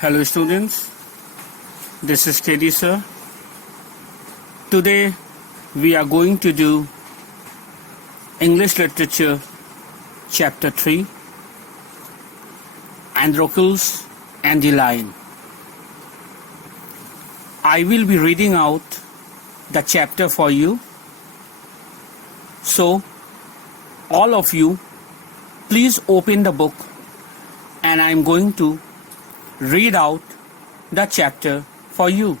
Hello students, this is KD sir. Today we are going to do English Literature Chapter 3, Androcles and the Lion. I will be reading out the chapter for you. So all of you please open the book and I am going to read out the chapter for you.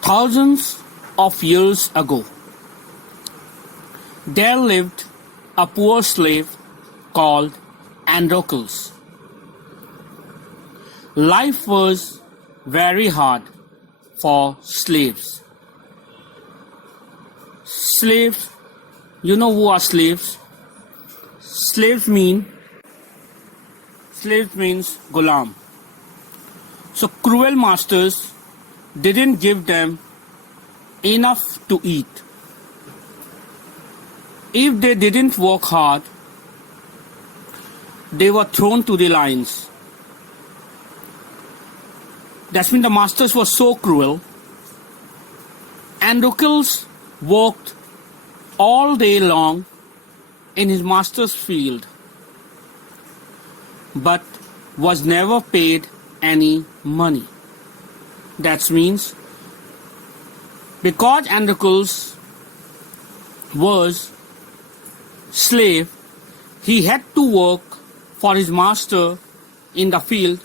Thousands of years ago, there lived a poor slave called Androcles. Life was very hard for slaves. Slaves, you know who are slaves? Slaves means gulam. So cruel masters didn't give them enough to eat. If they didn't work hard, they were thrown to the lions. That means the masters were so cruel. Androcles worked all day long in his master's field, but was never paid any money. That means because Androcles was slave, he had to work for his master in the field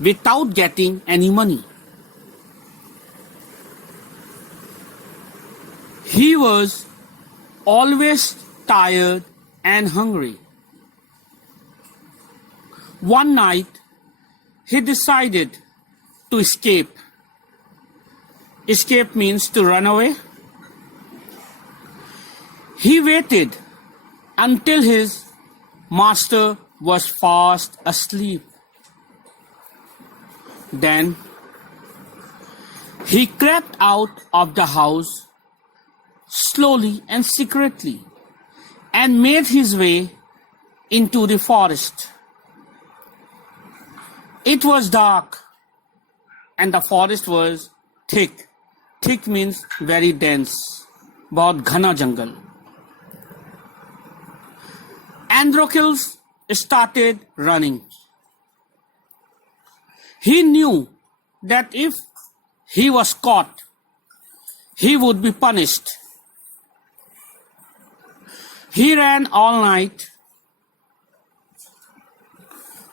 without getting any money. He was always tired and hungry. One night, he decided to escape. Escape means to run away. He waited until his master was fast asleep. Then he crept out of the house slowly and secretly and made his way into the forest. It was dark and the forest was thick. Thick means very dense, बहुत घना जंगल. Androcles started running. He knew that if he was caught, he would be punished. He ran all night.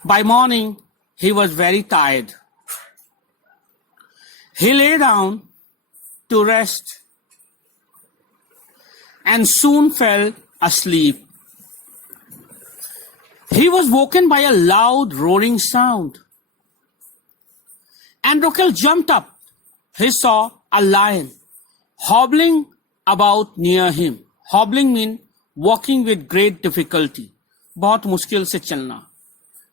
By morning, he was very tired. He lay down to rest and soon fell asleep. He was woken by a loud roaring sound. Androcles jumped up. He saw a lion hobbling about near him. Hobbling means walking with great difficulty. बहुत मुश्किल से चलना.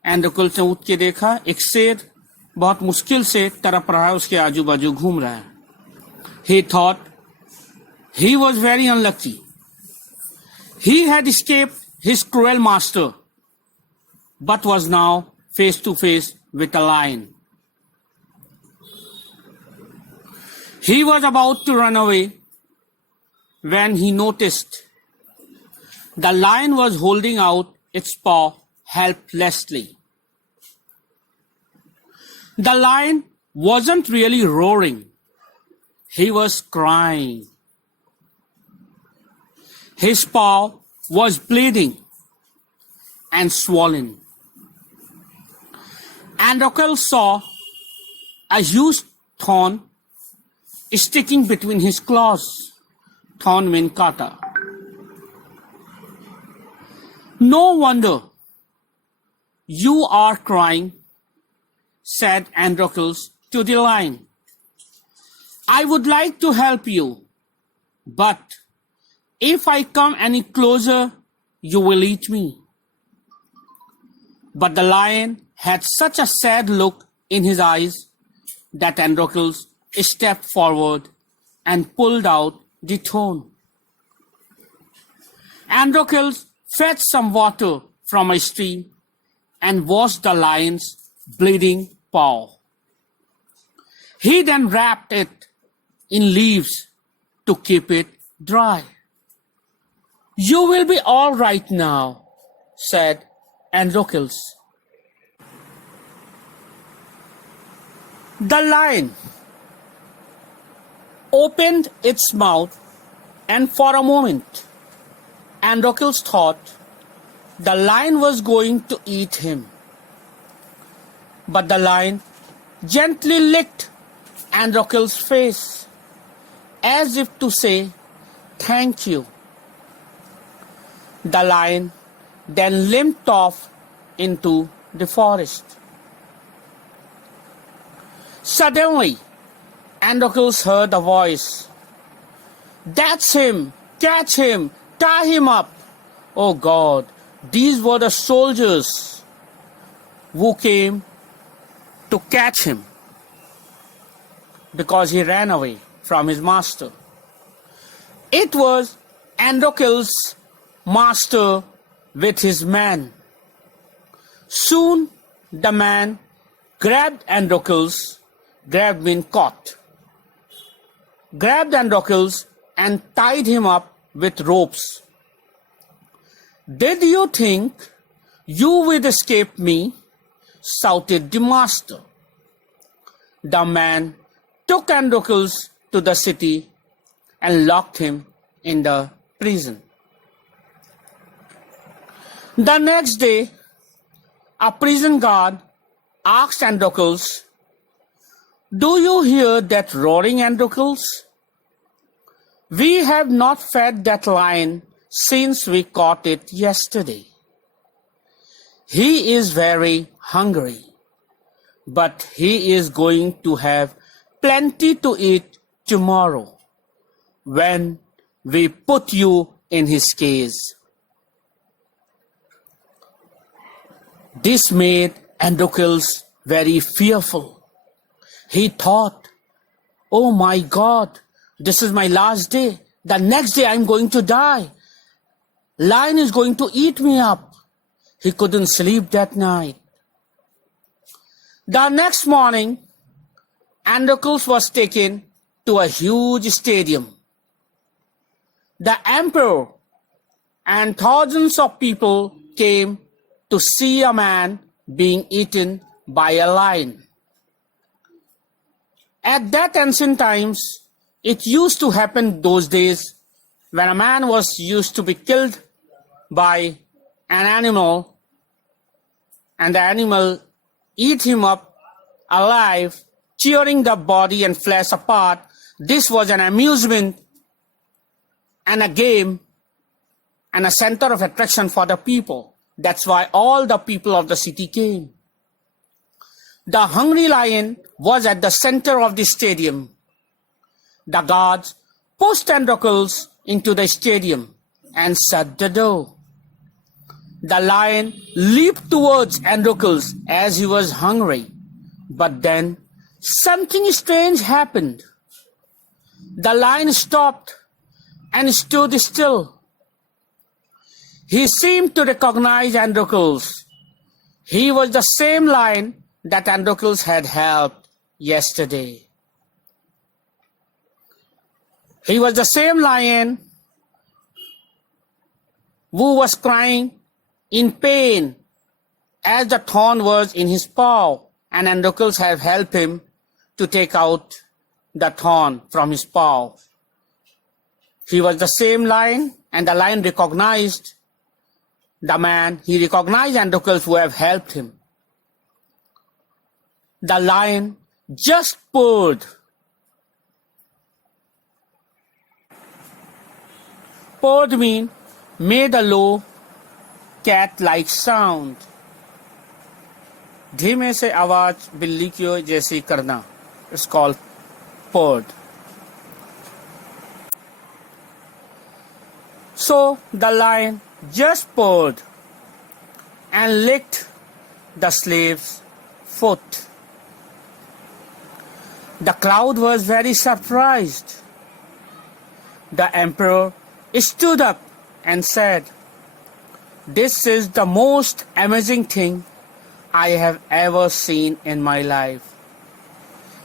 Androcles ने उठ के देखा एक शेर बहुत मुश्किल से तड़प रहा है, उसके आजू बाजू घूम रहा है. He thought he was very unlucky. He had escaped his cruel master, but was now face to face with a lion. He was about to run away when he noticed the lion was holding out its paw helplessly. The lion wasn't really roaring. He was crying. His paw was bleeding and swollen. Androcles saw a huge thorn sticking between his claws. Thorn means kata. No wonder you are crying, said Androcles to the lion. I would like to help you, but if I come any closer, you will eat me. But the lion had such a sad look in his eyes that Androcles stepped forward and pulled out the thorn. Androcles fetched some water from a stream and washed the lion's bleeding paw. He then wrapped it in leaves to keep it dry. "You will be all right now," said Androcles. The lion opened its mouth, and for a moment, Androcles thought the lion was going to eat him. But the lion gently licked Androcles' face, as if to say, "Thank you." The lion then limped off into the forest. Suddenly, Androcles heard a voice. "That's him! Catch him! Tie him up!" Oh God, these were the soldiers who came to catch him because he ran away from his master. It was Androcles' master with his man. Soon the man grabbed Androcles, grabbed means caught, grabbed Androcles and tied him up with ropes. "Did you think you would escape me?" shouted the master. The man took Androcles to the city and locked him in the prison. The next day, a prison guard asked Androcles, "Do you hear that roaring, Androcles? We have not fed that lion since we caught it yesterday. He is very hungry, but he is going to have plenty to eat tomorrow when we put you in his cage." This made Androcles very fearful. He thought, "Oh my God, this is my last day. The next day I'm going to die. Lion is going to eat me up." He couldn't sleep that night. The next morning, Androcles was taken to a huge stadium. The emperor and thousands of people came to see a man being eaten by a lion. At that ancient times, it used to happen those days when a man was used to be killed by an animal and the animal eat him up alive, tearing the body and flesh apart. This was an amusement and a game and a center of attraction for the people. That's why all the people of the city came. The hungry lion was at the center of the stadium. The guards pushed Androcles into the stadium and shut the door. The lion leaped towards Androcles as he was hungry. But then something strange happened. The lion stopped and stood still. He seemed to recognize Androcles. He was the same lion that Androcles had helped yesterday. He was the same lion who was crying in pain as the thorn was in his paw, and Androcles had helped him to take out the thorn from his paw. He was the same lion, and the lion recognized the man. He recognized Androcles who have helped him. The lion just purred. Purred means made a low cat-like sound. धीमे से आवाज बिल्ली की जैसी करना. It's called purred. So the lion just purred and licked the slave's foot. The crowd was very surprised. The emperor stood up and said, This is the most amazing thing I have ever seen in my life.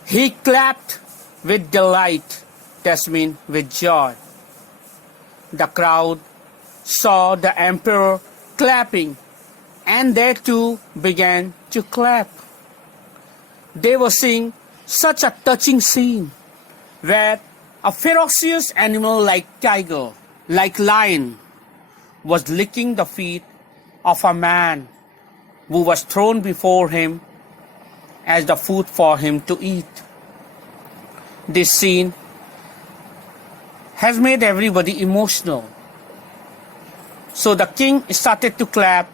He clapped with delight, that means with joy. The crowd saw the emperor clapping, and they too began to clap. They were seeing such a touching scene where a ferocious animal like tiger, like lion, was licking the feet of a man who was thrown before him as the food for him to eat. This scene has made everybody emotional. So the king started to clap,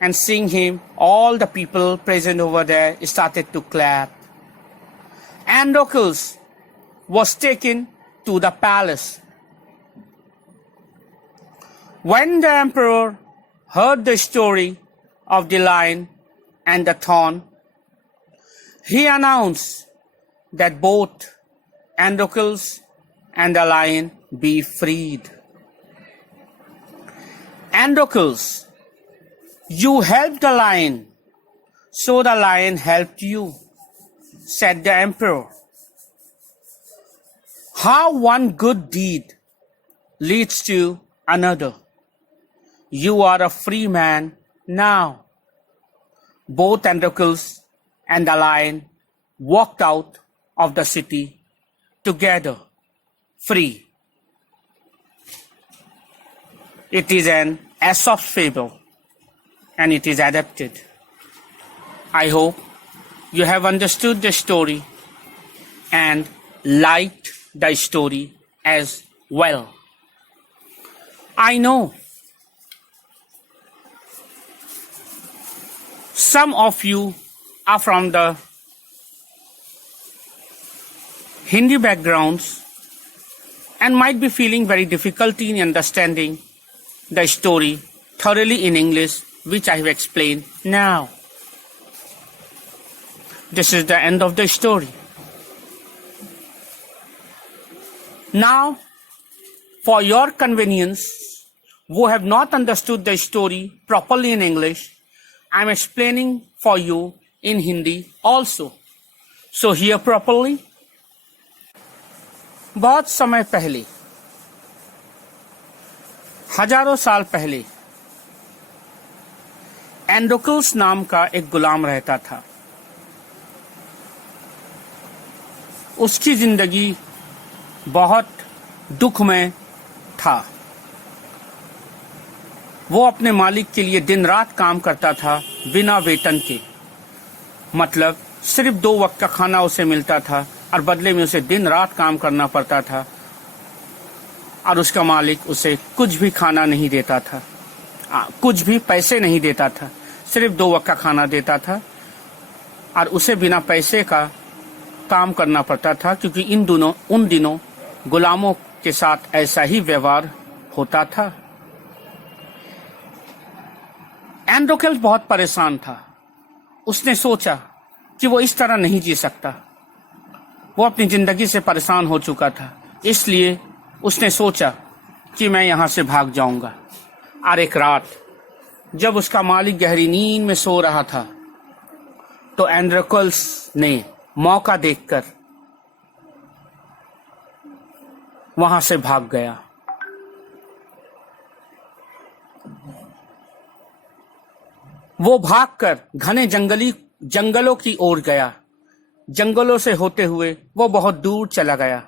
and seeing him, all the people present over there started to clap. Androcles was taken to the palace. When the emperor heard the story of the lion and the thorn, he announced that both Androcles and the lion be freed. Androcles, you helped the lion, so the lion helped you, said the emperor. How one good deed leads to another. You are a free man now. Both Androcles and the lion walked out of the city together, free. It is an Aesop's fable, and it is adapted. I hope you have understood the story and liked the story as well. I know some of you are from the Hindi backgrounds and might be feeling very difficulty in understanding the story thoroughly in English, which I have explained now. This is the end of the story. Now, for your convenience, who have not understood the story properly in English, I am explaining for you in Hindi also. So hear properly. बहुत समय पहले, हजारों साल पहले, एंड्रोकल्स नाम का एक गुलाम रहता था. उसकी जिंदगी बहुत दुखमय था. वो अपने मालिक के लिए दिन रात काम करता था बिना वेतन के. मतलब सिर्फ 2 वक्त का खाना उसे मिलता था और बदले में उसे दिन रात काम करना पड़ता था, और उसका मालिक उसे कुछ भी खाना नहीं देता था, कुछ भी पैसे नहीं देता था, सिर्फ 2 वक्त का खाना देता था और उसे बिना पैसे का काम करना पड़ता था, क्योंकि उन दिनों गुलामों के साथ ऐसा ही व्यवहार होता था. एंड्रोकल्स बहुत परेशान था. उसने सोचा कि वो इस तरह नहीं जी सकता. वो अपनी जिंदगी से परेशान हो चुका था, इसलिए उसने सोचा कि मैं यहाँ से भाग जाऊंगा. और एक रात जब उसका मालिक गहरी नींद में सो रहा था, तो एंड्रोकल्स ने मौका देखकर वहां से भाग गया. वो भागकर घने जंगलों की ओर गया. जंगलों से होते हुए वो बहुत दूर चला गया.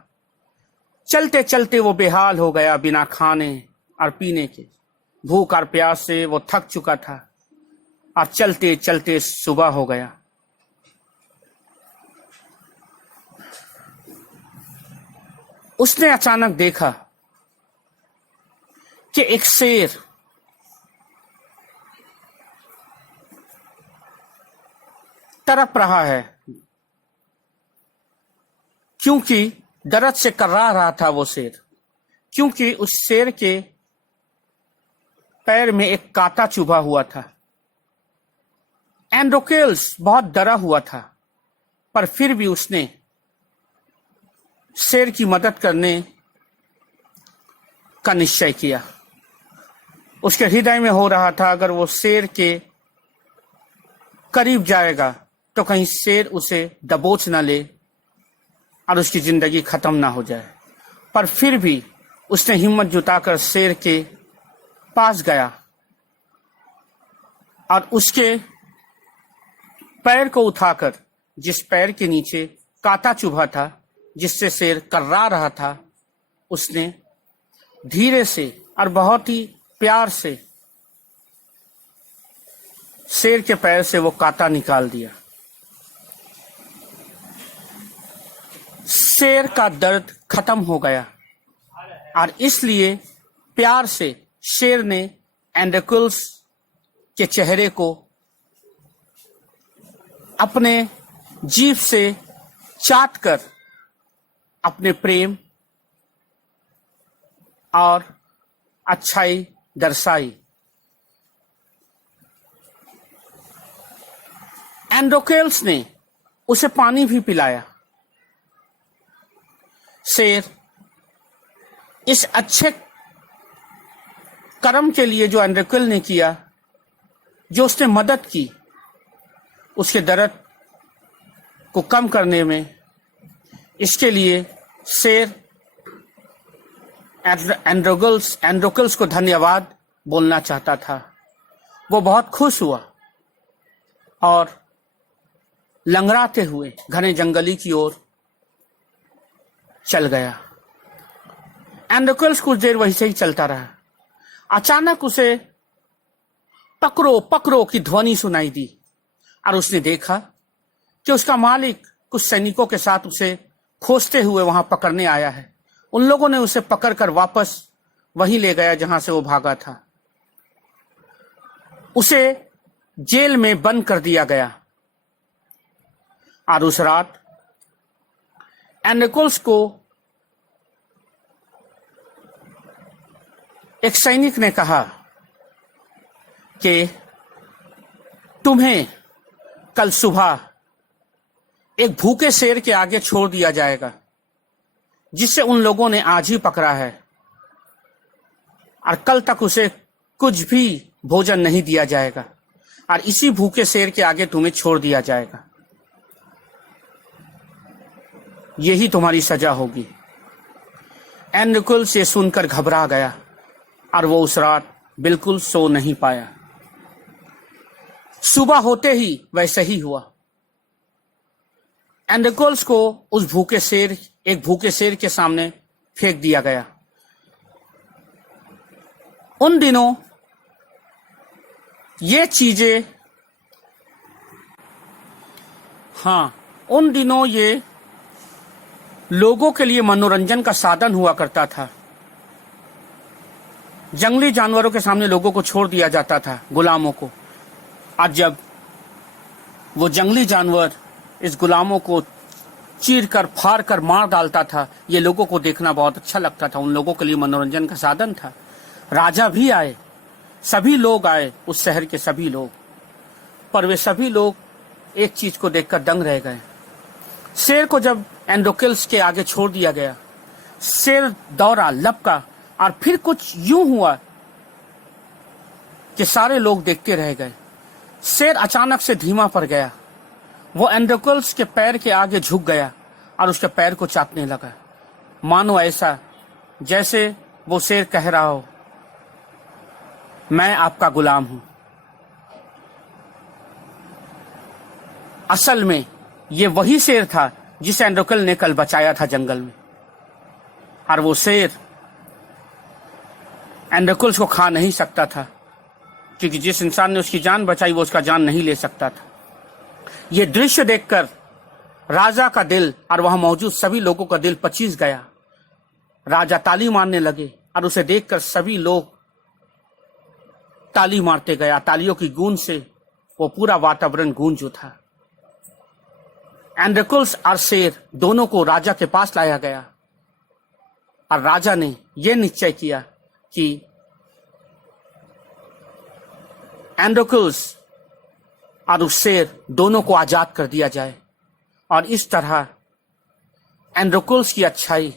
चलते चलते वो बेहाल हो गया. बिना खाने और पीने के, भूख और प्यास से वो थक चुका था, और चलते चलते सुबह हो गया. उसने अचानक देखा कि एक शेर तड़प रहा है, क्योंकि दर्द से कर्रा रहा था वो शेर, क्योंकि उस शेर के पैर में एक कांटा चुभा हुआ था. एंड्रोकल्स बहुत डरा हुआ था, पर फिर भी उसने शेर की मदद करने का निश्चय किया. उसके हृदय में हो रहा था, अगर वो शेर के करीब जाएगा तो कहीं शेर उसे दबोच ना ले और उसकी जिंदगी खत्म ना हो जाए। पर फिर भी उसने हिम्मत जुटाकर शेर के पास गया और उसके पैर को उठाकर, जिस पैर के नीचे कांटा चुभा था, जिससे शेर कर्रा रहा था, उसने धीरे से और बहुत ही प्यार से शेर के पैर से वो कांटा निकाल दिया। शेर का दर्द खत्म हो गया और इसलिए प्यार से शेर ने एंड्रोक्लस के चेहरे को अपने जीभ से चाटकर अपने प्रेम और अच्छाई दर्शाई। एंड्रोक्लस ने उसे पानी भी पिलाया। शेर इस अच्छे कर्म के लिए जो एंड्रोक्लस ने किया, जो उसने मदद की, उसके दर्द को कम करने में, इसके लिए शेर एंड्रोक्लस को धन्यवाद बोलना चाहता था। वो बहुत खुश हुआ और लंगड़ाते हुए घने जंगली की ओर चल गया। एंड्रोक्लस कुछ देर वहीं से ही चलता रहा। अचानक उसे पकड़ो पकड़ो की ध्वनि सुनाई दी और उसने देखा कि उसका मालिक कुछ सैनिकों के साथ उसे खोजते हुए वहां पकड़ने आया है। उन लोगों ने उसे पकड़कर वापस वहीं ले गया जहां से वो भागा था। उसे जेल में बंद कर दिया गया और उस रात एंड्रोक्लस को एक सैनिक ने कहा कि तुम्हें कल सुबह एक भूखे शेर के आगे छोड़ दिया जाएगा, जिसे उन लोगों ने आज ही पकड़ा है, और कल तक उसे कुछ भी भोजन नहीं दिया जाएगा और इसी भूखे शेर के आगे तुम्हें छोड़ दिया जाएगा। यही तुम्हारी सजा होगी। एंड्रोक्लस ये सुनकर घबरा गया और वो उस रात बिल्कुल सो नहीं पाया। सुबह होते ही वैसे ही हुआ। एंड्रोक्लस को उस एक भूखे शेर के सामने फेंक दिया गया। उन दिनों ये चीजें उन दिनों ये लोगों के लिए मनोरंजन का साधन हुआ करता था। जंगली जानवरों के सामने लोगों को छोड़ दिया जाता था, गुलामों को। और जब वो जंगली जानवर इस गुलामों को चीर कर फाड़ कर मार डालता था, ये लोगों को देखना बहुत अच्छा लगता था। उन लोगों के लिए मनोरंजन का साधन था। राजा भी आए, सभी लोग आए, उस शहर के सभी लोग, पर वे सभी लोग एक चीज को देखकर दंग रह गए। शेर को जब एंड्रोक्लस के आगे छोड़ दिया गया, शेर दौड़ा, लपका, और फिर कुछ यूं हुआ कि सारे लोग देखते रह गए। शेर अचानक से धीमा पड़ गया। वो एंड्रोक्लस के पैर के आगे झुक गया और उसके पैर को चाटने लगा, मानो ऐसा जैसे वो शेर कह रहा हो, मैं आपका गुलाम हूं। असल में ये वही शेर था जिसे एंड्रोक्लस ने कल बचाया था जंगल में, और वो शेर एंड्रोक्लस को खा नहीं सकता था, क्योंकि जिस इंसान ने उसकी जान बचाई वो उसका जान नहीं ले सकता था। ये दृश्य देखकर राजा का दिल और वहां मौजूद सभी लोगों का दिल पचीस गया। राजा ताली मारने लगे और उसे देखकर सभी लोग ताली मारते गए। तालियों की गूंज से वो पूरा वातावरण गूंज उठा। एंड्रोक्लस और शेर दोनों को राजा के पास लाया गया और राजा ने यह निश्चय किया कि एंड्रोक्लस और उस शेर दोनों को आजाद कर दिया जाए। और इस तरह एंड्रोक्लस की अच्छाई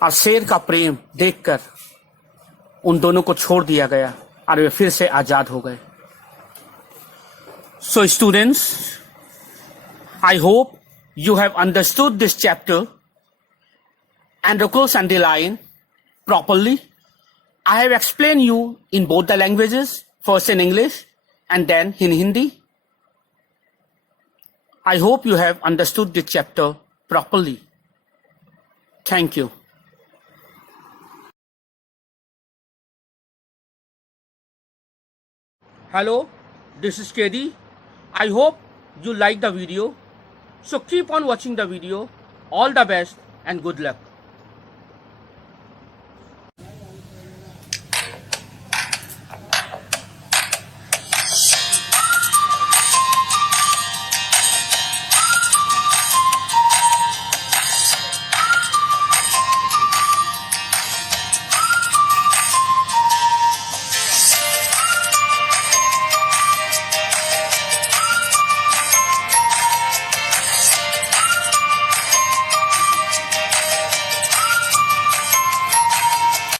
और शेर का प्रेम देखकर उन दोनों को छोड़ दिया गया और वे फिर से आजाद हो गए। So students, I hope you have understood this chapter Androcles and the Lion properly. I have explained you in both the languages, first in English and then in Hindi. I hope you have understood this chapter properly. Thank you. Hello, this is KD. I hope you like the video. So keep on watching the video. All the best and good luck.